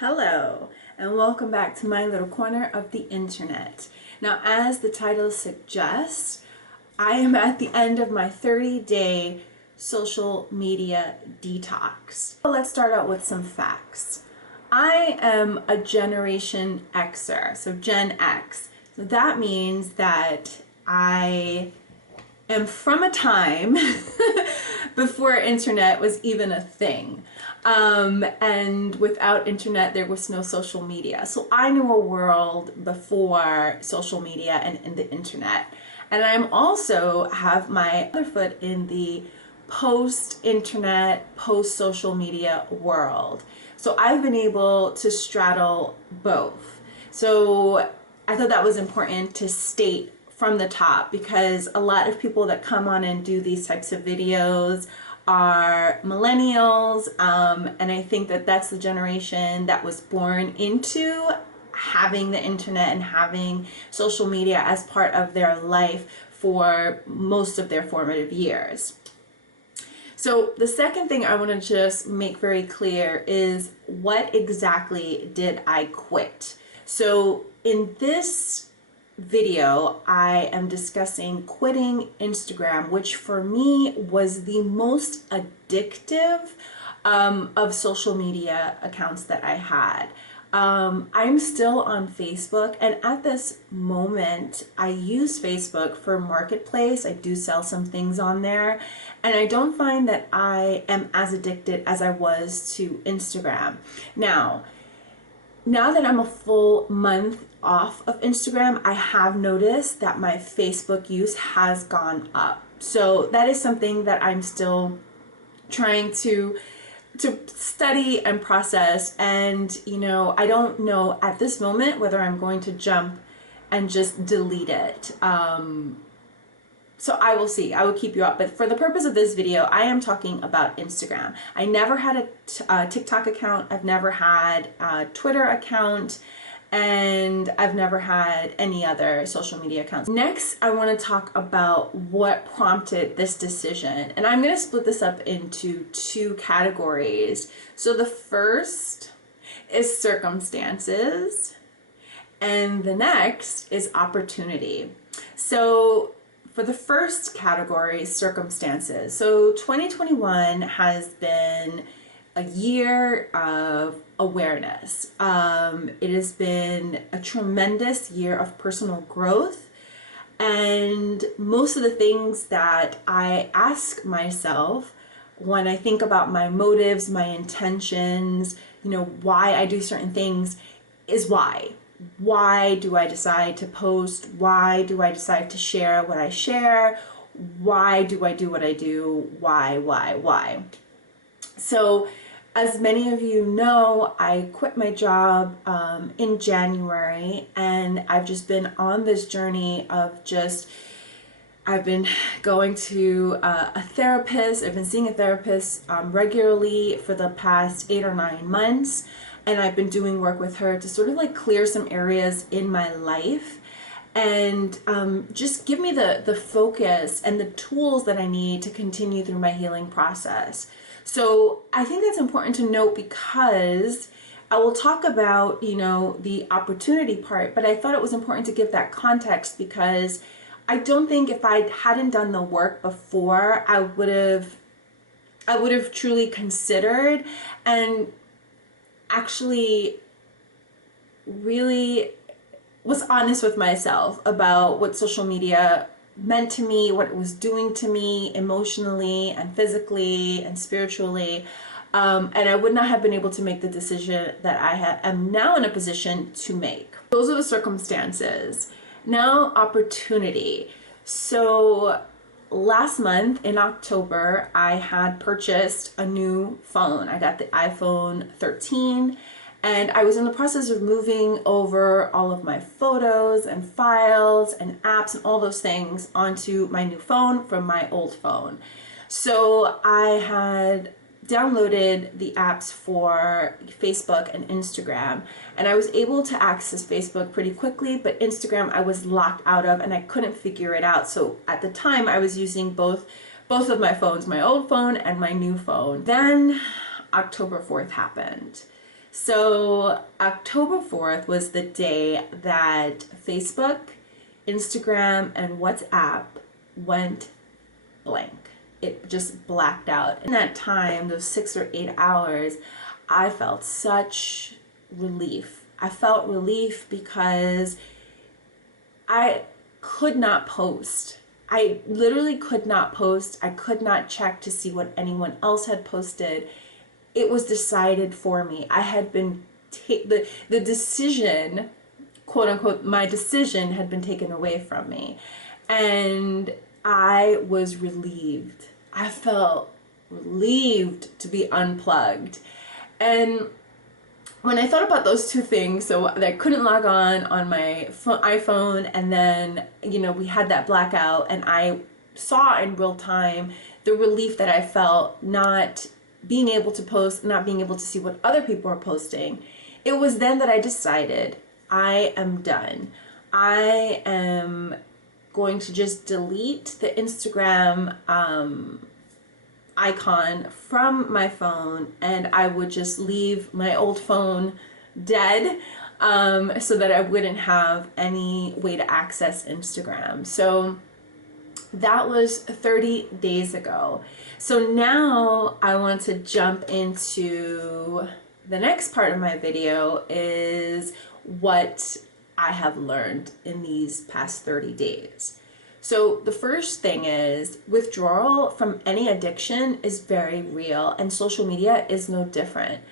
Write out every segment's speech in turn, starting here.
Hello, and welcome back to my little corner of the internet. Now, as the title suggests, I am at the end of my 30-day social media detox. Let's start out with some facts. I am a Generation Xer, so Gen X. So that means that I am from a time before internet was even a thing. And without internet, there was no social media. So I knew a world before social media and the internet. And I'm also have my other foot in the post-internet, post-social media world. So I've been able to straddle both. So I thought that was important to state from the top, because a lot of people that come on and do these types of videos are millennials, and I think that that's the generation that was born into having the internet and having social media as part of their life for most of their formative years. So the second thing I want to just make very clear is, what exactly did I quit? So in this video, I am discussing quitting Instagram, which for me was the most addictive of social media accounts that I had. I'm still on Facebook, and at this moment I use Facebook for marketplace. I do sell some things on there, and I don't find that I am as addicted as I was to Instagram. Now that I'm a full month off of Instagram, I have noticed that my Facebook use has gone up. So that is something that I'm still trying to study and process. And, I don't know at this moment whether I'm going to jump and just delete it. So I will see. I will keep you up. But for the purpose of this video, I am talking about Instagram. I never had a TikTok account. I've never had a Twitter account. And I've never had any other social media accounts. Next, I want to talk about what prompted this decision. And I'm going to split this up into two categories. So the first is circumstances, and the next is opportunity. So for the first category, circumstances. So 2021 has been a year of awareness. It has been a tremendous year of personal growth. And most of the things that I ask myself when I think about my motives, my intentions, why I do certain things, is why. Why do I decide to post? Why do I decide to share what I share? Why do I do what I do? Why? So, as many of you know, I quit my job in January, and I've just been on this journey of I've been going to a therapist. I've been seeing a therapist regularly for the past 8 or 9 months. And I've been doing work with her to sort of clear some areas in my life and just give me the focus and the tools that I need to continue through my healing process. So I think that's important to note, because I will talk about, the opportunity part, but I thought it was important to give that context, because I don't think if I hadn't done the work before, I would have truly considered and actually really was honest with myself about what social media meant to me, what it was doing to me emotionally and physically and spiritually. And I would not have been able to make the decision that I am now in a position to make. Those are the circumstances. Now, opportunity. So last month in October, I had purchased a new phone. I got the iPhone 13, and I was in the process of moving over all of my photos and files and apps and all those things onto my new phone from my old phone. So I had downloaded the apps for Facebook and Instagram, and I was able to access Facebook pretty quickly, but Instagram I was locked out of, and I couldn't figure it out. So at the time I was using both of my phones, my old phone and my new phone. Then October 4th happened. So October 4th was the day that Facebook, Instagram, and WhatsApp went blank. It just blacked out. In that time, those 6 or 8 hours, I felt such relief. I felt relief because I could not post. I literally could not post. I could not check to see what anyone else had posted. It was decided for me. I had been the decision, quote unquote, my decision had been taken away from me. And I was relieved. I felt relieved to be unplugged. And when I thought about those two things, so that I couldn't log on my iPhone, and then, we had that blackout, and I saw in real time the relief that I felt not being able to post, not being able to see what other people are posting. It was then that I decided I am done. I am going to just delete the Instagram icon from my phone, and I would just leave my old phone dead, so that I wouldn't have any way to access Instagram. So that was 30 days ago. So now I want to jump into the next part of my video, is what I have learned in these past 30 days. So the first thing is, withdrawal from any addiction is very real, and social media is no different.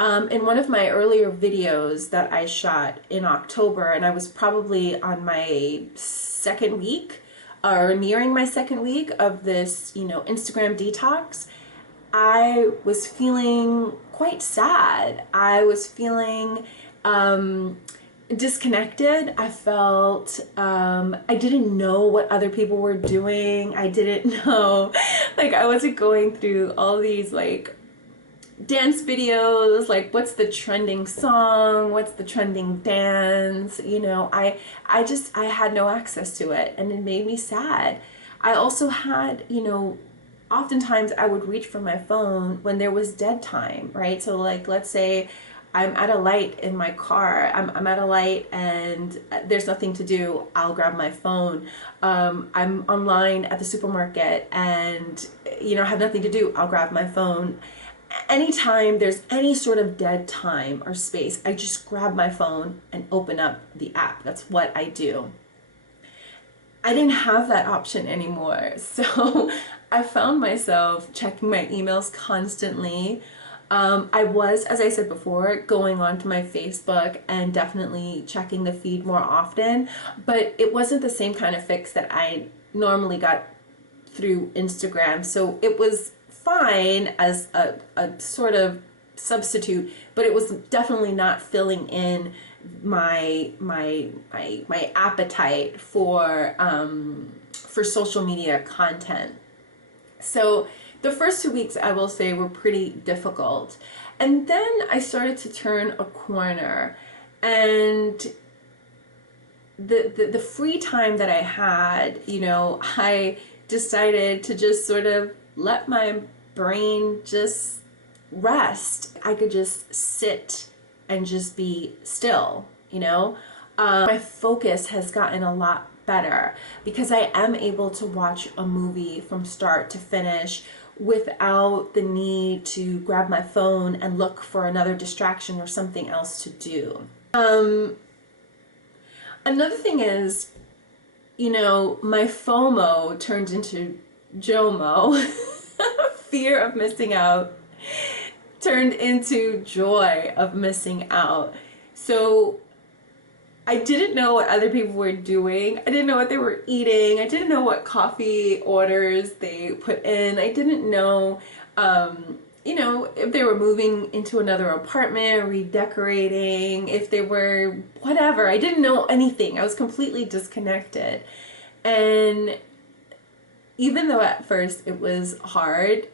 In one of my earlier videos that I shot in October, and I was probably on my second week or nearing my second week of this, Instagram detox, I was feeling quite sad. I was feeling disconnected. I felt I didn't know what other people were doing. I didn't know, I wasn't going through all these dance videos, what's the trending song, what's the trending dance, I had no access to it, and it made me sad. I also had, oftentimes I would reach for my phone when there was dead time, right? So let's say I'm at a light in my car, I'm at a light and there's nothing to do, I'll grab my phone. I'm online at the supermarket and, I have nothing to do, I'll grab my phone. Anytime there's any sort of dead time or space, I just grab my phone and open up the app. That's what I do. I didn't have that option anymore. So I found myself checking my emails constantly. I was, as I said before, going onto my Facebook and definitely checking the feed more often, but it wasn't the same kind of fix that I normally got through Instagram. So it was fine as a sort of substitute, but it was definitely not filling in my appetite for social media content. So the first 2 weeks, I will say, were pretty difficult. And then I started to turn a corner, and the free time that I had, I decided to just sort of let my brain just rest. I could just sit and just be still, my focus has gotten a lot better because I am able to watch a movie from start to finish without the need to grab my phone and look for another distraction or something else to do. Another thing is, my FOMO turned into JOMO. Fear of missing out turned into joy of missing out. So I didn't know what other people were doing. I didn't know what they were eating. I didn't know what coffee orders they put in. I didn't know, if they were moving into another apartment, redecorating, if they were whatever. I didn't know anything. I was completely disconnected. And even though at first it was hard,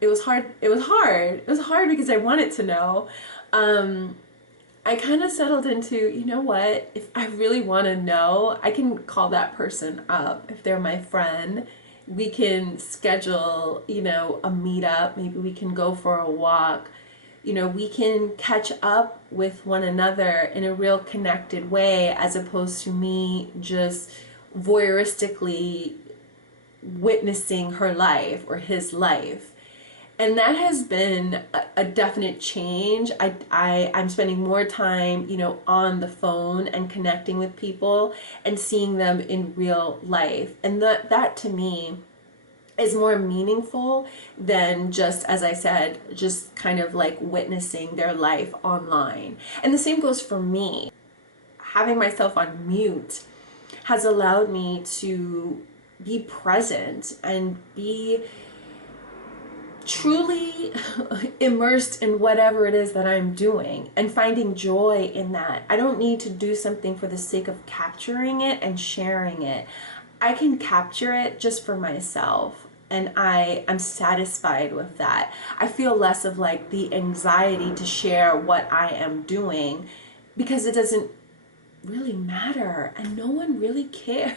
it was hard because I wanted to know. I kind of settled into, what, if I really want to know, I can call that person up. If they're my friend, we can schedule, a meetup. Maybe we can go for a walk. we can catch up with one another in a real connected way, as opposed to me just voyeuristically witnessing her life or his life. And that has been a definite change. I'm spending more time, on the phone and connecting with people and seeing them in real life. And that to me is more meaningful than just, as I said, just kind of like witnessing their life online. And the same goes for me. Having myself on mute has allowed me to be present and be truly immersed in whatever it is that I'm doing and finding joy in that. I don't need to do something for the sake of capturing it and sharing it. I can capture it just for myself, and I'm satisfied with that. I feel less of like the anxiety to share what I am doing, because it doesn't really matter and no one really cares.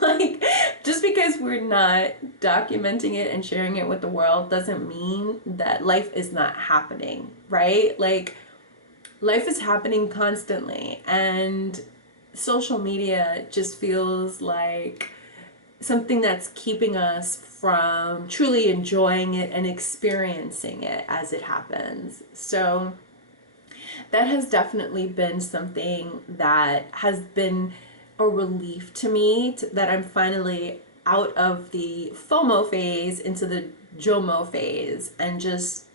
Like, just because we're not documenting it and sharing it with the world doesn't mean that life is not happening, right? Like, life is happening constantly, and social media just feels like something that's keeping us from truly enjoying it and experiencing it as it happens. So that has definitely been something that has been a relief to me, that I'm finally out of the FOMO phase into the JOMO phase and just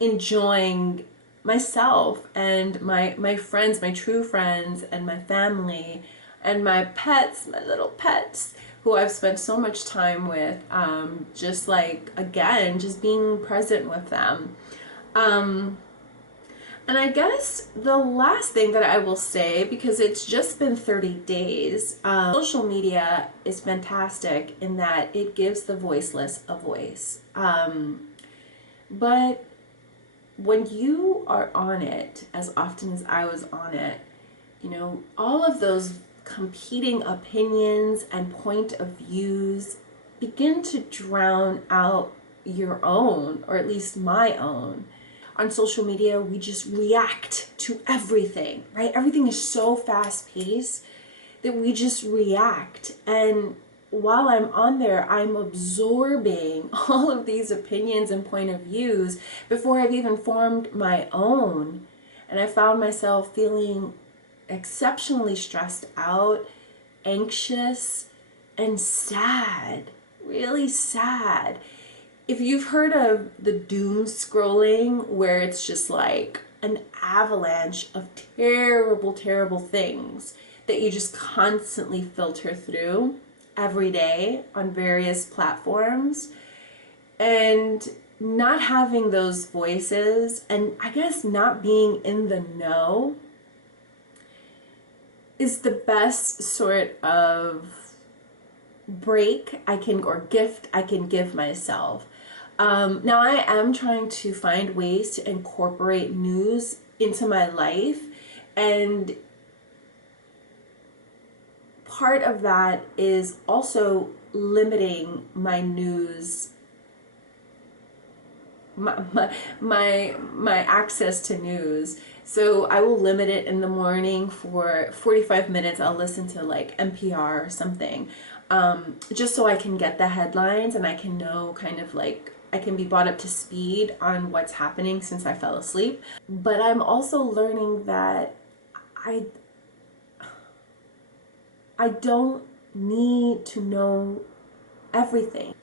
enjoying myself and my friends, my true friends, and my family, and my pets, my little pets, who I've spent so much time with, just like, again, just being present with them. And I guess the last thing that I will say, because it's just been 30 days, social media is fantastic in that it gives the voiceless a voice. But when you are on it, as often as I was on it, all of those competing opinions and point of views begin to drown out your own, or at least my own. On social media, we just react to everything, right? Everything is so fast paced that we just react. And while I'm on there, I'm absorbing all of these opinions and point of views before I've even formed my own. And I found myself feeling exceptionally stressed out, anxious, and sad, really sad. If you've heard of the doom scrolling, where it's just like an avalanche of terrible, terrible things that you just constantly filter through every day on various platforms, and not having those voices, and I guess not being in the know, is the best sort of break or gift I can give myself. Now I am trying to find ways to incorporate news into my life, and part of that is also limiting my news, my access to news. So I will limit it in the morning for 45 minutes. I'll listen to like NPR or something, just so I can get the headlines and I can know kind of like, I can be brought up to speed on what's happening since I fell asleep. But I'm also learning that I don't need to know everything.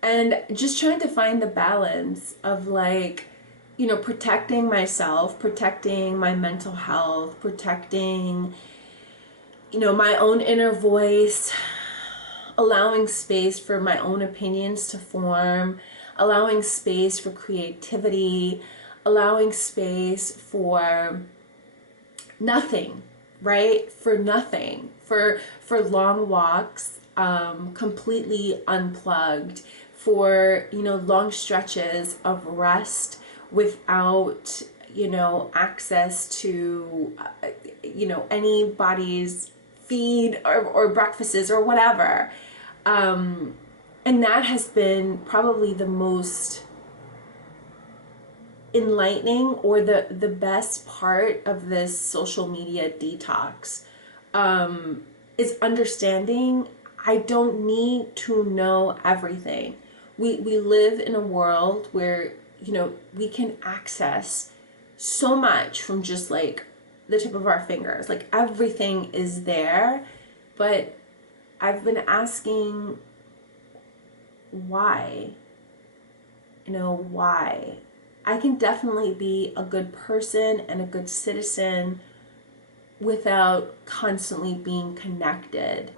And just trying to find the balance of like, protecting myself, protecting my mental health, protecting, my own inner voice, allowing space for my own opinions to form, allowing space for creativity, allowing space for nothing, right? For nothing, for long walks, completely unplugged, for, long stretches of rest without, access to, anybody's feed or breakfasts or whatever. And that has been probably the most enlightening, or the best part of this social media detox is understanding I don't need to know everything. We live in a world where, you know, we can access so much from just like the tip of our fingers. Like everything is there, but I've been asking why? You know, why? I can definitely be a good person and a good citizen without constantly being connected.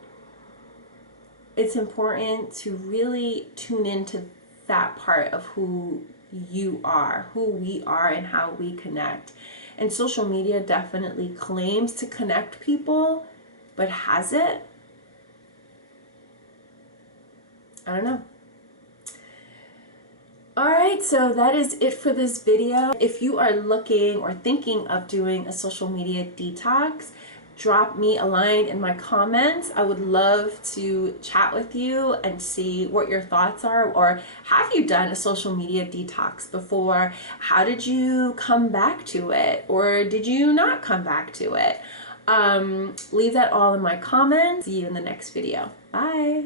It's important to really tune into that part of who you are, who we are, and how we connect. And social media definitely claims to connect people, but has it? I don't know. Alright, so that is it for this video. If you are looking or thinking of doing a social media detox, drop me a line in my comments. I would love to chat with you and see what your thoughts are. Or have you done a social media detox before? How did you come back to it? Or did you not come back to it? Leave that all in my comments. See you in the next video. Bye.